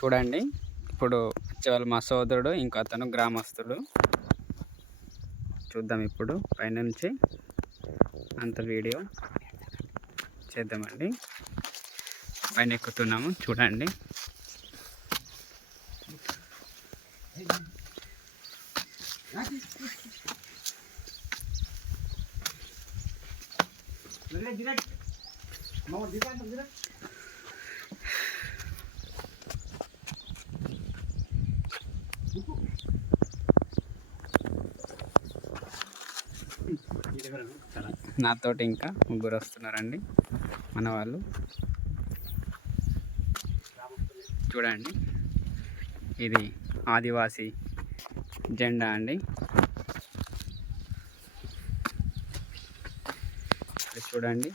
చూడండి. ఇప్పుడు వచ్చేవాళ్ళు మా సోదరుడు, ఇంకో అతను గ్రామస్తుడు. చూద్దాం ఇప్పుడు పైనుంచి అంత వీడియో చేద్దామండి. పైన ఎక్కుతున్నాము చూడండి. నాతోటి ఇంకా ముగ్గురు వస్తున్నారండి మన వాళ్ళు. చూడండి, ఇది ఆదివాసీ జెండా అండి. చూడండి,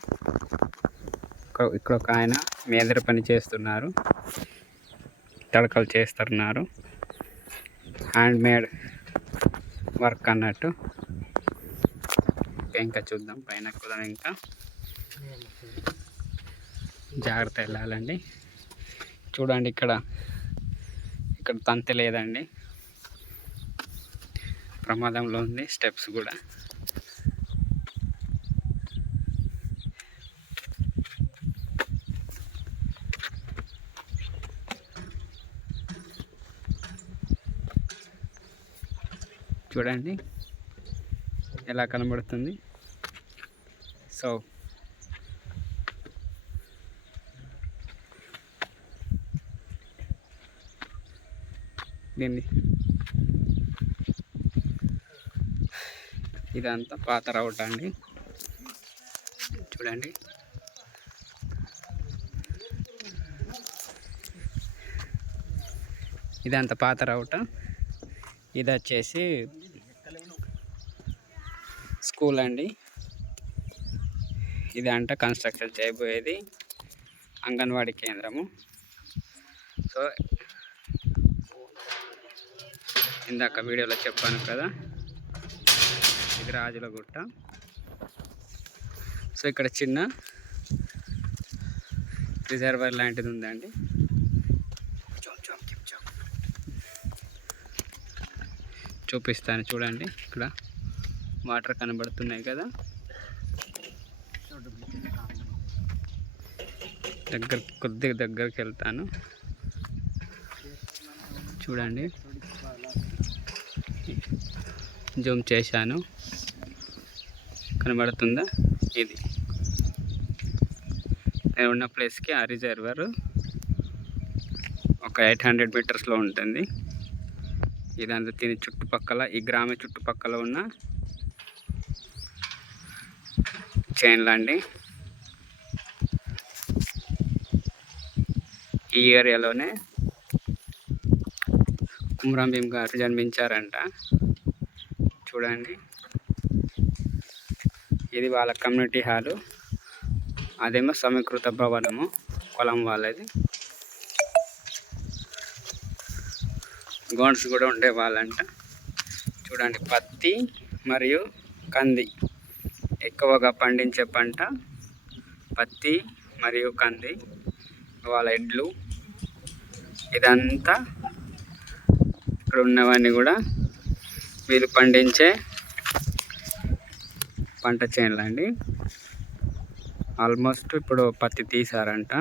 ఇక్కడ ఒక ఆయన మేదర పని చేస్తున్నారు, తడకలు చేస్తున్నారు. హ్యాండ్ మేడ్ వర్క్ అన్నట్టు. ఇంకా చూద్దాం పైన కూడా. ఇంకా జాగ్రత్త వెళ్ళాలండి. చూడండి, ఇక్కడ తంతె లేదండి, ప్రమాదంలో ఉంది. స్టెప్స్ కూడా చూడండి ఎలా కనబడుతుంది. సో దీన్ని ఇదంతా పాత రౌట్ అండి. చూడండి, ఇదంతా పాత రౌట. ఇది వచ్చేసి స్కూల్ అండి. ఇదంట కన్స్ట్రక్షన్ చేయబోయేది అంగన్వాడీ కేంద్రము. సో ఇందాక వీడియోలో చెప్పాను కదా, ఇది రాజులగుట్ట. సో ఇక్కడ చిన్న రిజర్వర్ లాంటిది ఉందండి. చూపిస్తాను చూడండి. ఇక్కడ వాటర్ కనబడుతున్నాయి కదా. కొద్దిగా దగ్గరికి వెళ్తాను. చూడండి, జూమ్ చేశాను, కనబడుతుందా? ఇది నేను ఉన్న ప్లేస్కి ఆ రిజర్వర్ ఒక 800 మీటర్స్లో ఉంటుంది. ఇదంతా దీని చుట్టుపక్కల, ఈ గ్రామ చుట్టుపక్కల ఉన్న చైన్లు అండి. ఈ ఏరియాలోనే కుమ్రం భీమ్ గారు జన్మించారంట. చూడండి, ఇది వాళ్ళ కమ్యూనిటీ హాలు, అదేమో సమీకృత భవనము పొలం వాళ్ళది. గౌండ్స్ కూడా ఉండేవాళ్ళంట. చూడండి, పత్తి మరియు కంది ఎక్కువగా పండించే పంట పత్తి మరియు కంది. వాళ్ళ ఎడ్లు, ఇదంతా ఇక్కడ ఉన్నవన్నీ కూడా వీళ్ళు పండించే పంట చేనులు అండి. ఆల్మోస్ట్ ఇప్పుడు పత్తి తీసారంట.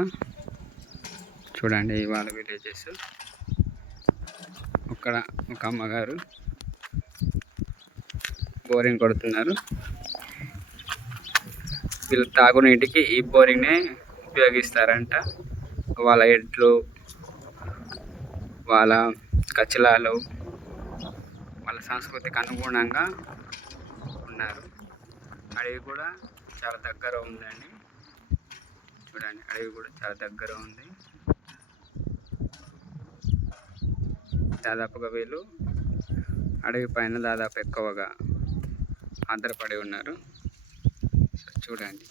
చూడండి, వాళ్ళ విలేజెస్. అక్కడ ఒక అమ్మగారు బోరింగ్ కొడుతున్నారు. వీళ్ళు తాగునీటికి ఈ బోరింగ్నే ఉపయోగిస్తారంట. వాళ్ళ ఎడ్లు, వాళ్ళ కచలాలు వాళ్ళ సంస్కృతికి అనుగుణంగా ఉన్నారు. అడవి కూడా చాలా దగ్గర ఉందండి. చూడండి, అడవి కూడా చాలా దగ్గర ఉంది. దాదాపుగా వీళ్ళు అడవి పైన దాదాపు ఎక్కువగా ఆధారపడి ఉన్నారు. చూడండి.